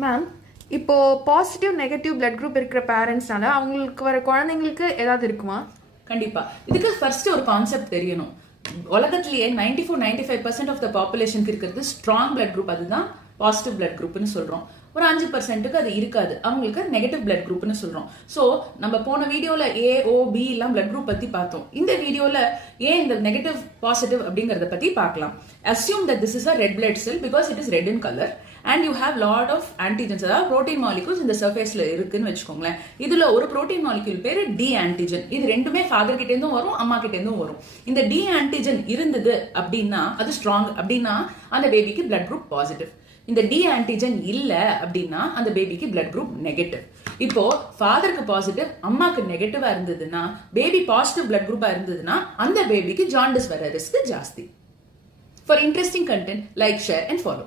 Ma'am, இப்போ positive negative blood group இருக்கிற பேரண்ட்ஸ்னால அவங்களுக்கு வர குழந்தைங்களுக்கு ஏதாவது இருக்குமா? கண்டிப்பா. இதுக்கு ஃபர்ஸ்ட் ஒரு கான்செப்ட் தெரியணும். உலகத்திலேயே 94-95% ஆஃப் த பாப்புலேஷனுக்கு இருக்கிறது ஸ்ட்ராங் பிளட் குரூப், அதுதான் பாசிட்டிவ் பிளட் குரூப்னு சொல்றோம். ஒரு 5%க்கு அது இருக்காது, அவங்களுக்கு நெகட்டிவ் பிளட் குரூப்னு சொல்றோம். சோ நம்ம போன வீடியோல ஏ ஓ பி எல்லாம் பிளட் குரூப் பத்தி பார்த்தோம். இந்த வீடியோல ஏன் இந்த நெகட்டிவ் பாசிட்டிவ் அப்படிங்கறத பத்தி பார்க்கலாம். Assume that this is a red blood cell because it is red in color and you have lot of antigens, அதாவது புரோட்டீன் மாலிகூல்ஸ் இந்த சர்ஃபேஸ்ல இருக்குன்னு வச்சுக்கோங்களேன். இதுல ஒரு புரோட்டீன் மாலிகூல் பேரு டி ஆன்டிஜன். இது ரெண்டுமே ஃபாதர் கிட்ட இருந்தும் வரும், அம்மா கிட்ட இருந்தும் வரும். இந்த டி ஆன்டிஜன் இருந்தது அப்படின்னா அது ஸ்ட்ராங், அப்படின்னா அந்த பேபிக்கு பிளட் குரூப் பாசிட்டிவ். இந்த டி ஆன்டிஜன் இல்ல அப்படின்னா அந்த பேபிக்கு பிளட் குரூப் நெகட்டிவ். இப்போ ஃபாதருக்கு பாசிட்டிவ், அம்மாக்கு நெகட்டிவா இருந்ததுன்னா, பேபி பாசிட்டிவ் பிளட் குரூப்பா இருந்ததுன்னா அந்த பேபிக்கு ஜாண்டிஸ் வர ரிஸ்க் ஜாஸ்தி. For interesting content, like, share and follow.